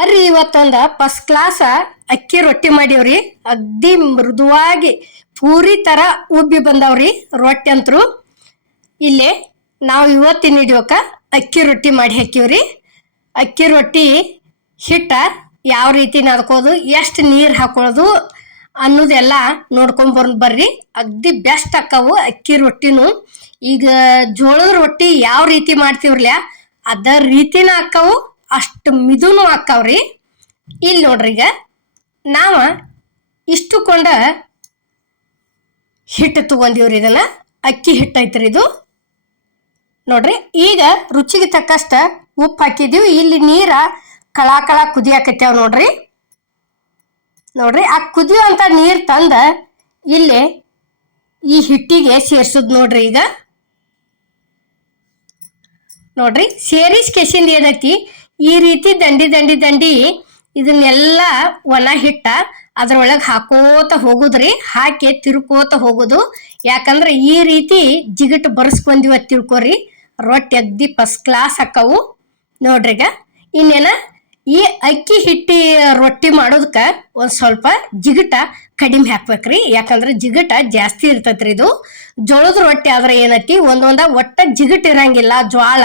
ಬರ್ರಿ ಇವತ್ತೊಂದ first class ಅಕ್ಕಿ ರೊಟ್ಟಿ ಮಾಡೀವ್ರಿ. ಅಗ್ದಿ ಮೃದುವಾಗಿ ಪೂರಿ ತರ ಉಬ್ಬಿ ಬಂದಾವ್ರಿ ರೊಟ್ಟಿ ಅಂತರು. ಇಲ್ಲೇ ನಾವು ಇವತ್ತಿನ ಹಿಡಿಯೋಕ ಅಕ್ಕಿ ರೊಟ್ಟಿ ಮಾಡಿ ಹಾಕಿವ್ರಿ. ಅಕ್ಕಿ ರೊಟ್ಟಿ ಹಿಟ್ಟ ಯಾವ ರೀತಿ ನಡ್ಕೋದು, ಎಷ್ಟು ನೀರು ಹಾಕೊಳ್ಳೋದು ಅನ್ನೋದೆಲ್ಲ ನೋಡ್ಕೊಂಡ್ ಬರ್ರಿ. ಅಗ್ದಿ ಬೆಸ್ಟ್ ಅಕ್ಕವು ಅಕ್ಕಿ ರೊಟ್ಟಿನು. ಈಗ ಜೋಳದ ರೊಟ್ಟಿ ಯಾವ ರೀತಿ ಮಾಡ್ತೀವ್ರಲ್ಲ ಅದ ರೀತಿನ ಅಕ್ಕವು, ಅಷ್ಟು ಮಿದುನು ಅಕ್ಕವ್ರಿ. ಇಲ್ಲಿ ನೋಡ್ರಿ, ಈಗ ನಾವ ಇಷ್ಟು ಕೊಂಡ ಹಿಟ್ಟು ತಗೊಂಡಿವ್ರಿ. ಇದನ್ನ ಅಕ್ಕಿ ಹಿಟ್ಟು ಐತ್ರಿ ಇದು ನೋಡ್ರಿ. ಈಗ ರುಚಿಗೆ ತಕ್ಕಷ್ಟ ಉಪ್ಪು ಹಾಕಿದೀವಿ. ಇಲ್ಲಿ ನೀರ ಕಳ ಕುದಿಯಾಕತ್ಯಾವ ನೋಡ್ರಿ. ಆ ಕುದಿಯುವಂತ ನೀರ್ ತಂದ ಇಲ್ಲಿ ಈ ಹಿಟ್ಟಿಗೆ ಸೇರ್ಸುದ್ ನೋಡ್ರಿ. ಈಗ ನೋಡ್ರಿ, ಸೇರಿಸ್ ಕೆಸಿಂದ ಏನೈತಿ ಈ ರೀತಿ ದಂಡಿ ಇದನ್ನೆಲ್ಲ ಒಣ ಹಿಟ್ಟ ಅದ್ರೊಳಗೆ ಹಾಕೋತ ಹೋಗುದ್ರಿ. ಹಾಕಿ ತಿರ್ಕೋತ ಹೋಗುದು. ಯಾಕಂದ್ರೆ ಈ ರೀತಿ ಜಿಗಟ್ ಬರ್ಸ್ಕೊಂದಿವ ತಿಳ್ಕೊರಿ, ರೊಟ್ಟಿ ಅಗ್ದಿ ಫಸ್ಟ್ ಕ್ಲಾಸ್ ಹಾಕವು ನೋಡ್ರಿಗ. ಇನ್ನೇನ ಈ ಅಕ್ಕಿ ಹಿಟ್ಟಿ ರೊಟ್ಟಿ ಮಾಡೋದಕ್ಕ ಒಂದ್ ಸ್ವಲ್ಪ ಜಿಗಟ ಕಡಿಮೆ ಹಾಕ್ಬೇಕ್ರಿ. ಯಾಕಂದ್ರೆ ಜಿಗಟ ಜಾಸ್ತಿ ಇರ್ತೈತ್ರಿ ಇದು. ಜೋಳದ ರೊಟ್ಟಿ ಆದ್ರೆ ಏನೈತಿ ಒಂದೊಂದ ಒಟ್ಟ ಜಿಗಟ್ ಇರಂಗಿಲ್ಲ. ಜ್ವಾಳ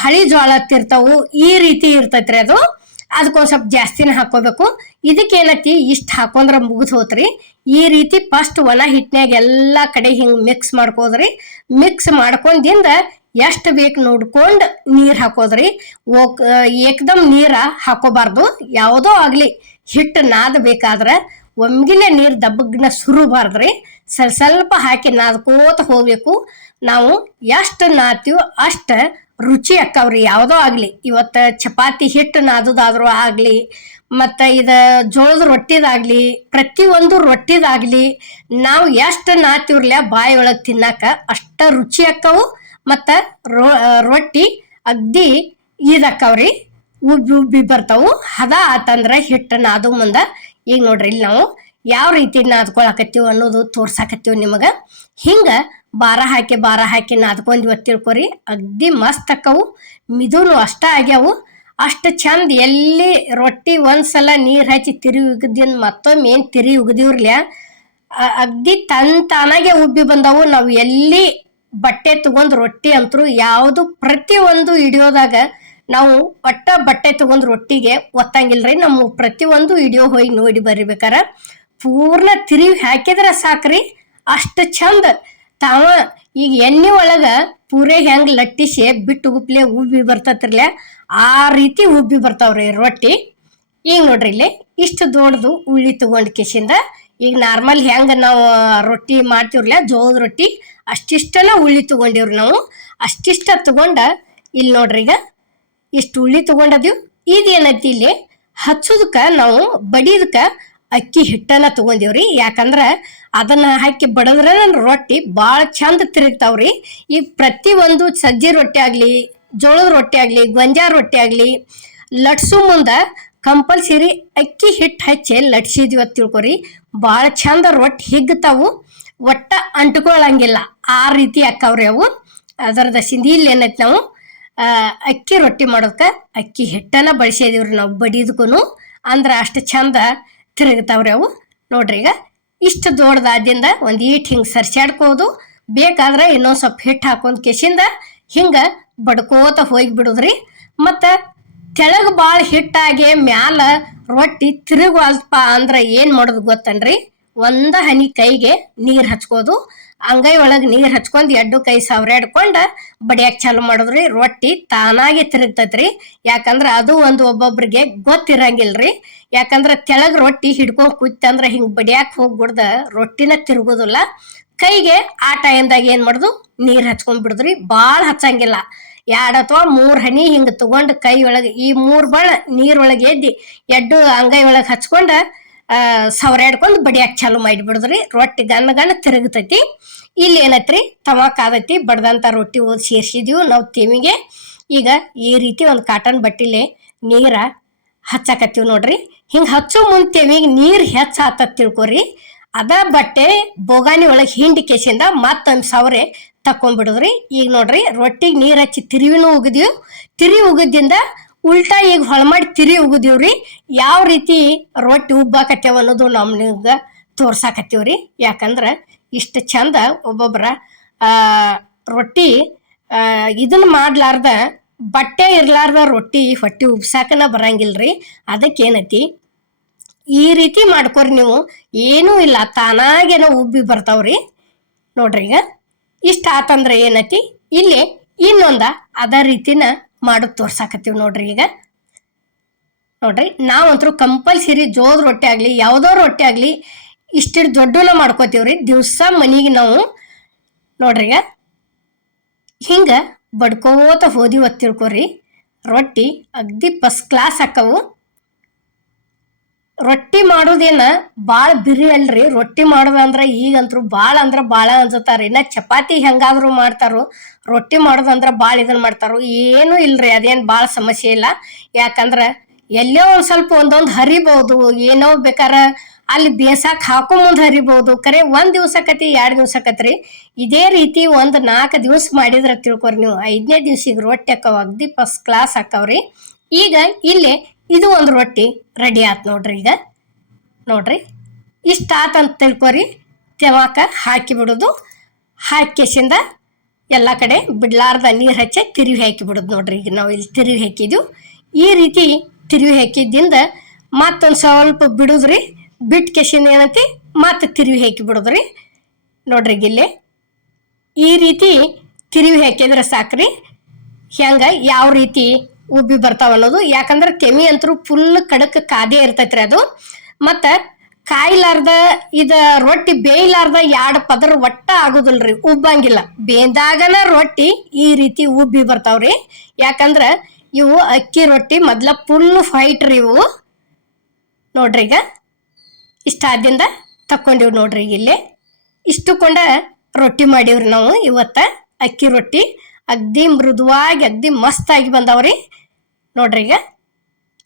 ಹಳಿ ಜ್ವಾಳ ತಿರ್ತಾವು, ಈ ರೀತಿ ಇರ್ತೈತ್ರಿ ಅದು. ಅದಕ್ಕೊಂದ್ ಸ್ವಲ್ಪ ಜಾಸ್ತಿನ ಹಾಕೋಬೇಕು. ಇದಕ್ಕೇನತಿ ಇಷ್ಟ ಹಾಕೊಂಡ್ರ ಮುಗಿದ್ ಹೋತ್ರಿ. ಈ ರೀತಿ ಫಸ್ಟ್ ಒಣ ಹಿಟ್ನ್ಯಾಗ ಎಲ್ಲಾ ಕಡೆ ಹಿಂಗ್ ಮಿಕ್ಸ್ ಮಾಡ್ಕೋದ್ರಿ. ಮಿಕ್ಸ್ ಮಾಡ್ಕೊಂಡಿಂದ ಎಷ್ಟು ಬೇಕು ನೋಡ್ಕೊಂಡ್ ನೀರ್ ಹಾಕೋದ್ರಿ. ಏಕದಮ್ ನೀರ ಹಾಕೋಬಾರ್ದು. ಯಾವುದೋ ಆಗ್ಲಿ ಹಿಟ್ಟು ನಾದಬೇಕಾದ್ರ ಒಮ್ಗಿಲೆ ನೀರ್ ದಬ್ಬಗ್ನ ಸುರಬಾರ್ದ್ರಿ. ಸ್ವಲ್ಪ ಹಾಕಿ ನಾದ್ಕೋತ ಹೋಗ್ಬೇಕು. ನಾವು ಎಷ್ಟು ನಾದ್ತೀವೋ ಅಷ್ಟ ರುಚಿ ಅಕ್ಕವ್ರಿ. ಯಾವುದೋ ಆಗ್ಲಿ, ಇವತ್ತ ಚಪಾತಿ ಹಿಟ್ಟು ನಾದುದಾದ್ರೂ ಆಗ್ಲಿ, ಮತ್ತ ಇದ ಜೋಳದ ರೊಟ್ಟಿದಾಗ್ಲಿ, ಪ್ರತಿಯೊಂದು ರೊಟ್ಟಿದಾಗ್ಲಿ ನಾವು ಎಷ್ಟು ನಾದ್ತಿವ್ರಲ್ಲ ಬಾಯಿ ಒಳಗ್ ತಿನ್ನಾಕ ಅಷ್ಟ ರುಚಿ ಅಕ್ಕವು. ಮತ್ತ ರೊಟ್ಟಿ ಅಗ್ದಿ ಇದಕ್ಕವ್ರಿ, ಉಬ್ಬಿ ಬರ್ತಾವು. ಹದ ಆತಂದ್ರ ಹಿಟ್ಟು ನಾದು ಮುಂದ. ಈಗ ನೋಡ್ರಿ, ಇಲ್ಲಿ ನಾವು ಯಾವ ರೀತಿ ನಾದ್ಕೊಳಕತ್ತೀವಿ ಅನ್ನೋದು ತೋರ್ಸಾಕತ್ತೀವಿ ನಿಮಗ. ಹಿಂಗ ಬಾರ ಹಾಕಿ ನಾದ್ಕೊಂಡ್ ತಿಳ್ಕೊರಿ. ಅಗ್ದಿ ಮಸ್ತ್ ಅಕ್ಕವು, ಮಿದುನು ಅಷ್ಟ ಆಗ್ಯಾವು. ಅಷ್ಟ ಚಂದ. ಎಲ್ಲಿ ರೊಟ್ಟಿ ಒಂದ್ಸಲ ನೀರ್ ಹಚ್ಚಿ ತಿರಿ ಉಗದಿನ್ ಮತ್ತೊಮ್ಮೆ ಏನ್ ತಿರಿ ಉಗದಿವ್ರಲ್ಯ ಅಗ್ದಿ ತಾನಾಗೆ ಉಬ್ಬಿ ಬಂದವು. ನಾವು ಎಲ್ಲಿ ಬಟ್ಟೆ ತಗೊಂಡ್ ರೊಟ್ಟಿ ಅಂತರು ಯಾವ್ದು ಪ್ರತಿಯೊಂದು ಹಿಡಿಯೋದಾಗ ನಾವು ಒಟ್ಟ ಬಟ್ಟೆ ತಗೊಂಡ್ ರೊಟ್ಟಿಗೆ ಒತ್ತಂಗಿಲ್ರಿ. ನಮ್ಮ ಪ್ರತಿಯೊಂದು ಹಿಡಿಯೋ ಹೋಗಿ ನೋಡಿ ಬರಿಬೇಕಾರ ಪೂರ್ಣ ತಿರುವಿ ಹಾಕಿದ್ರ ಸಾಕ್ರಿ, ಅಷ್ಟ ಚಂದ ತಾವ. ಈಗ ಎಣ್ಣೆ ಒಳಗ ಪೂರೆ ಹೆಂಗ್ ಲಟ್ಟಿಸಿ ಬಿಟ್ಟು ಉಪ್ಲೆ ಉಬ್ಬಿ ಬರ್ತತ್ರಲ್ಲ ಆ ರೀತಿ ಉಬ್ಬಿ ಬರ್ತಾವ್ರಿ ರೊಟ್ಟಿ. ಈಗ ನೋಡ್ರಿ, ಇಲ್ಲಿ ಇಷ್ಟು ದೊಡ್ಡದು ಉಳ್ಳಿ ತಗೊಂಡ್ ಕಿಸಿಂದ ಈಗ ನಾರ್ಮಲ್ ಹೆಂಗ ನಾವು ರೊಟ್ಟಿ ಮಾಡ್ತೀವ್ರಲ್ಲ ಜೋಳದ ರೊಟ್ಟಿ ಅಷ್ಟಿಷ್ಟನ ಉಳ್ಳಿ ತಗೊಂಡಿವ್ರಿ ನಾವು. ಅಷ್ಟಿಷ್ಟ ತಗೊಂಡ ಇಲ್ಲಿ ನೋಡ್ರಿ, ಈಗ ಇಷ್ಟು ಉಳ್ಳಿ ತಗೊಂಡದೀವ್. ಇದೇನೈತಿ ಇಲ್ಲಿ ಹಚ್ಚೋದಕ್ಕ ನಾವು ಬಡಿದಕ್ಕ ಅಕ್ಕಿ ಹಿಟ್ಟನ ತಗೊಂಡಿವ್ರಿ. ಯಾಕಂದ್ರ ಅದನ್ನ ಹಾಕಿ ಬಡದ್ರ ರೊಟ್ಟಿ ಬಾಳ ಚಂದ ತಿರುಗ್ತಾವ್ರಿ. ಈ ಪ್ರತಿ ಒಂದು ಸಜ್ಜಿ ರೊಟ್ಟಿ ಆಗ್ಲಿ, ಜೋಳದ ರೊಟ್ಟಿ ಆಗ್ಲಿ, ಗೊಂಜಾಳ ರೊಟ್ಟಿ ಆಗ್ಲಿ ಲಟ್ಸು ಮುಂದ ಕಂಪಲ್ಸರಿ ಅಕ್ಕಿ ಹಿಟ್ಟು ಹಚ್ಚಿ ಲಟ್ಸಿದ್ವಿ ಅಂತ ತಿಳ್ಕೊರಿ. ಬಾಳ ಚಂದ ರೊಟ್ಟಿ ಹಿಗ್ತಾವು, ಒಟ್ಟ ಅಂಟ್ಕೊಳಂಗಿಲ್ಲ. ಆ ರೀತಿ ಅಕ್ಕವ್ರಿ ಅವು. ಅದರದ ಸಿಂಧಿಲ್ ಏನೈತಿ ನಾವು ಅಕ್ಕಿ ರೊಟ್ಟಿ ಮಾಡೋದಕ್ಕ ಅಕ್ಕಿ ಹಿಟ್ಟನ ಬಳಸಿದೀವ್ರಿ ನಾವು ಬಡಿದಕ್ಕೂ. ಅಂದ್ರ ಅಷ್ಟು ಚಂದ ತಿರುಗ್ತಾವ್ರಿ ಅವು ನೋಡ್ರಿ. ಈಗ ಇಷ್ಟು ದೊಡ್ಡದಾದಿಂದ ಒಂದ್ ಈಟ್ ಹಿಂಗ್ ಸರ್ಸಾಡ್ಕೋದು. ಬೇಕಾದ್ರೆ ಇನ್ನೊಂದ್ ಸ್ವಲ್ಪ ಹಿಟ್ಟು ಹಾಕೊಂಡ್ ಕೆಸಿಂದ ಹಿಂಗ ಬಡ್ಕೋತ ಹೋಗಿ ಬಿಡುದ್ರಿ. ಮತ್ತ ತೆಳಗ್ ಬಾಳ ಹಿಟ್ಟಾಗಿ ಮ್ಯಾಲ ರೊಟ್ಟಿ ತಿರುಗಲ್ಪ ಅಂದ್ರ ಏನ್ ಮಾಡೋದು ಗೊತ್ತನ್ರಿ? ಒಂದ ಹನಿ ಕೈಗೆ ನೀರ್ ಹಚ್ಕೋದು. ಅಂಗೈ ಒಳಗ್ ನೀರ್ ಹಚ್ಕೊಂಡ್ ಎಡ್ಡು ಕೈ ಸವರಾಡ್ಕೊಂಡ ಬಡಿಯಾಕ್ ಚಾಲು ಮಾಡುದ್ರಿ. ರೊಟ್ಟಿ ತಾನಾಗೆ ತಿರುಗ್ತೈತ್ರಿ. ಯಾಕಂದ್ರ ಅದು ಒಂದು ಒಬ್ಬೊಬ್ರಿಗೆ ಗೊತ್ತಿರಂಗಿಲ್ರಿ. ಯಾಕಂದ್ರ ತೆಳಗ್ ರೊಟ್ಟಿ ಹಿಡ್ಕೊಂಡ್ ಕೂತಂದ್ರ ಹಿಂಗ್ ಬಡಿಯಾಕ್ ಹೋಗ್ಬಿಡ್ದ ರೊಟ್ಟಿನ ತಿರುಗೋದಿಲ್ಲ. ಕೈಗೆ ಆ ಟೈಮ್ದಾಗ ಏನ್ ಮಾಡುದು, ನೀರ್ ಹಚ್ಕೊಂಡ್ ಬಿಡುದ್ರಿ. ಬಾಳ್ ಹಚ್ಚಂಗಿಲ್ಲ, 2 ಅಥವಾ 3 ಹನಿ ಹಿಂಗ ತಗೊಂಡ್ ಕೈ ಒಳಗೆ ಈ 3 ಬಳ ನೀರೊಳಗೆ ಎದ್ದಿ ಎಡ್ಡು ಅಂಗೈ ಒಳಗ್ ಹಚ್ಕೊಂಡ ಸವರಾಡ್ಕೊಂಡ್ ಬಡಿಯಾಕ್ ಚಾಲು ಮಾಡಿಬಿಡುದ್ರಿ. ರೊಟ್ಟಿ ಗಣ್ಣ ತಿರುಗತೈತಿ. ಇಲ್ಲಿ ಏನೈತ್ರಿ, ತವಾಕ್ ಆದೈತಿ. ಬಡ್ದಂತ ರೊಟ್ಟಿ ಓದ್ ಸೇರ್ಸಿದೀವಿ ನಾವು ತೆಮಿಗೆ. ಈಗ ಈ ರೀತಿ ಒಂದ್ ಕಾಟನ್ ಬಟ್ಟಿಲೆ ನೀರ ಹಚ್ಚಾಕತ್ತೀವಿ ನೋಡ್ರಿ. ಹಿಂಗ್ ಹಚ್ಚೋ ಮುಂದ್ ತೆಮಿಗೆ ನೀರ್ ಹೆಚ್ಚಾತ ತಿಳ್ಕೊರಿ. ಅದ ಬಟ್ಟೆ ಬೋಗಾನಿ ಒಳಗ್ ಹಿಂಡಿ ಕೇಸಿಂದ ಮತ್ತೊಂದ್ ಸವರೆ ತಕೊಂಡ್ಬಿಡುದ್ರಿ. ಈಗ ನೋಡ್ರಿ, ರೊಟ್ಟಿಗೆ ನೀರ್ ಹಚ್ಚಿ ತಿರುವಿನೂ ಉಗದಿವ್. ತಿರಿ ಉಗದಿಂದ ಉಲ್ಟಾ ಈಗ ಹೊಳ ಮಾಡಿ ತಿರಿ ಉಗಿದೀವ್ರಿ. ಯಾವ ರೀತಿ ರೊಟ್ಟಿ ಉಬ್ಬಾಕತ್ತೇವ ಅನ್ನೋದು ನಮ್ಗ ತೋರ್ಸಾಕತ್ತೀವ್ರಿ. ಯಾಕಂದ್ರ ಇಷ್ಟು ಚಂದ ಒಬ್ಬೊಬ್ರ ರೊಟ್ಟಿ ಇದನ್ನ ಮಾಡ್ಲಾರ್ದ ಬಟ್ಟೆ ಇರ್ಲಾರ್ದ ರೊಟ್ಟಿ ಹೊಟ್ಟಿ ಉಬ್ಸಾಕನ ಬರಂಗಿಲ್ರಿ. ಅದಕ್ಕೇನೈತಿ, ಈ ರೀತಿ ಮಾಡ್ಕೊರಿ ನೀವು, ಏನೂ ಇಲ್ಲ ತಾನಾಗೇನೋ ಉಬ್ಬಿ ಬರ್ತಾವ್ರಿ. ನೋಡ್ರಿ ಈಗ ಇಷ್ಟ ಆತಂದ್ರ ಏನೈತಿ, ಇಲ್ಲಿ ಇನ್ನೊಂದ ಅದ ರೀತಿನ ಮಾಡೋದು ತೋರ್ಸಾಕತ್ತೀವಿ ನೋಡ್ರಿ. ಈಗ ನೋಡ್ರಿ ನಾವಂತರೂ ಕಂಪಲ್ಸರಿ ಜೋಳದ ರೊಟ್ಟಿ ಆಗ್ಲಿ ಯಾವುದೋ ರೊಟ್ಟಿ ಆಗ್ಲಿ ಇಷ್ಟಿಟ್ಟು ದೊಡ್ಡನ ಮಾಡ್ಕೋತೀವ್ರಿ ದಿವಸ ಮನಿಗೆ ನಾವು. ನೋಡ್ರಿ ಈಗ ಹಿಂಗ ಬಡ್ಕೋತ ಹೋದಿವ ತಿಳ್ಕೊರಿ, ರೊಟ್ಟಿ ಅಗ್ದಿ ಫಸ್ಟ್ ಕ್ಲಾಸ್ ಆಕ್ಕವು. ರೊಟ್ಟಿ ಮಾಡೋದೇನ ಭಾಳ ಬಿರಿ ಅಲ್ರಿ. ರೊಟ್ಟಿ ಮಾಡೋದಂದ್ರ ಈಗಂತರೂ ಭಾಳ ಅಂದ್ರ ಭಾಳ ಅನ್ಸತ್ತಾರ. ಇನ್ನ ಚಪಾತಿ ಹೆಂಗಾದ್ರು ಮಾಡ್ತಾರೋ, ರೊಟ್ಟಿ ಮಾಡೋದಂದ್ರ ಭಾಳ ಇದನ್ನ ಮಾಡ್ತಾರೋ. ಏನೂ ಇಲ್ರಿ, ಅದೇನು ಭಾಳ ಸಮಸ್ಯೆ ಇಲ್ಲ. ಯಾಕಂದ್ರ ಎಲ್ಲೋ ಒಂದ್ ಸ್ವಲ್ಪ ಒಂದೊಂದು ಹರಿಬಹುದು, ಏನೋ ಬೇಕಾರ ಅಲ್ಲಿ ಬೇಸಾಕ್ ಹಾಕೋ ಮುಂದೆ ಹರಿಬಹುದು. ಕರೆ 1 ದಿವ್ಸಕತಿ 2 ದಿವ್ಸಕತ್ರಿ. ಇದೇ ರೀತಿ 1-4 ದಿವಸ ಮಾಡಿದ್ರ ತಿಳ್ಕೊರಿ ನೀವು, 5ನೇ ದಿವ್ಸಿಗೆ ರೊಟ್ಟಿ ಹಾಕವ್ ಅಗ್ದಿ ಫಸ್ಟ್ ಕ್ಲಾಸ್ ಹಾಕವ್ರಿ. ಈಗ ಇಲ್ಲಿ ಇದು ಒಂದು ರೊಟ್ಟಿ ರೆಡಿ ಆತ್ ನೋಡ್ರಿ. ಈಗ ನೋಡ್ರಿ ಇಷ್ಟ ಆತಂತ ತಿಳ್ಕೊರಿ, ತೆವಾಕ ಹಾಕಿ ಬಿಡೋದು. ಹಾಕಿಸಿಂದ ಎಲ್ಲ ಕಡೆ ಬಿಡ್ಲಾರ್ದ ನೀರು ಹಚ್ಚಿ ತಿರುವಿ ಹಾಕಿ ಬಿಡೋದು ನೋಡ್ರಿ. ಈಗ ನಾವು ಇಲ್ಲಿ ತಿರುವಿ ಹಾಕಿದ್ವು. ಈ ರೀತಿ ತಿರುವಿ ಹಾಕಿದ್ದಿಂದ ಮತ್ತೊಂದು ಸ್ವಲ್ಪ ಬಿಡುದ್ರಿ. ಬಿಟ್ಟು ಕೆಸಿಂದ ಏನೈತಿ ಮತ್ತೆ ತಿರುವಿ ಹಾಕಿ ಬಿಡೋದ್ರಿ. ನೋಡ್ರಿ ಇಲ್ಲಿ ಈ ರೀತಿ ತಿರುವಿ ಹಾಕಿದ್ರೆ ಸಾಕ್ರಿ. ಹೆಂಗ ಯಾವ ರೀತಿ ಉಬ್ಬಿ ಬರ್ತಾವ ಅನ್ನೋದು. ಯಾಕಂದ್ರೆ ಕೆಮಿ ಅಂತರೂ ಫುಲ್ ಕಡಕ್ ಕಾದೇ ಇರ್ತೈತ್ರಿ ಅದು. ಮತ್ತ ಕಾಯ್ಲಾರ್ದ ಇದ ರೊಟ್ಟಿ ಬೇಯ್ಲಾರ್ದ 2 ಪದರ ಒಟ್ಟ ಆಗುದಿಲ್ರಿ, ಉಬ್ಬಂಗಿಲ್ಲ. ಬೇಂದಾಗನ ರೊಟ್ಟಿ ಈ ರೀತಿ ಉಬ್ಬಿ ಬರ್ತಾವ್ರಿ. ಯಾಕಂದ್ರ ಇವು ಅಕ್ಕಿ ರೊಟ್ಟಿ ಮೊದ್ಲ ಫುಲ್ ಫೈಟ್ ರೀ ಇವು. ನೋಡ್ರಿ ಈಗ ಇಷ್ಟ ಆದಿಂದ ತಕ್ಕೊಂಡಿವ್ ನೋಡ್ರಿ. ಇಲ್ಲಿ ಇಷ್ಟುಕೊಂಡ ರೊಟ್ಟಿ ಮಾಡೀವ್ರಿ ನಾವು ಇವತ್ತ. ಅಕ್ಕಿ ರೊಟ್ಟಿ ಅಗ್ದಿ ಮೃದುವಾಗಿ ಅಗ್ದಿ ಮಸ್ತ್ ಆಗಿ ಬಂದಾವ್ರಿ. ನೋಡ್ರಿ ಈಗ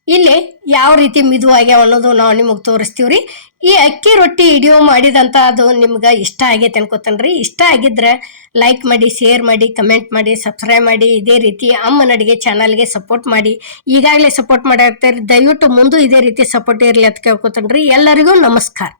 ಇಲ್ಲಿ ಯಾವ ರೀತಿ ಮಿದುವಾಗ್ಯಾವ ಅನ್ನೋದು ನಾವು ನಿಮಗೆ ತೋರಿಸ್ತೀವ್ರಿ. ಈ ಅಕ್ಕಿ ರೊಟ್ಟಿ ವಿಡಿಯೋ ಮಾಡಿದಂತ ಅದು ನಿಮ್ಗೆ ಇಷ್ಟ ಆಗೈತೆ ಅನ್ಕೋತನ್ರಿ. ಇಷ್ಟ ಆಗಿದ್ರೆ ಲೈಕ್ ಮಾಡಿ, ಶೇರ್ ಮಾಡಿ, ಕಮೆಂಟ್ ಮಾಡಿ, ಸಬ್ಸ್ಕ್ರೈಬ್ ಮಾಡಿ. ಇದೇ ರೀತಿ ಅಮ್ಮನ ಅಡಿಗೆ ಚಾನಲ್ಗೆ ಸಪೋರ್ಟ್ ಮಾಡಿ. ಈಗಾಗಲೇ ಸಪೋರ್ಟ್ ಮಾಡಿರ್ತೀರಿ, ದಯವಿಟ್ಟು ಮುಂದೆ ಇದೇ ರೀತಿ ಸಪೋರ್ಟ್ ಇರಲಿ ಅಂತ ಕೇಳ್ಕೊತನ್ರಿ. ಎಲ್ಲರಿಗೂ ನಮಸ್ಕಾರ.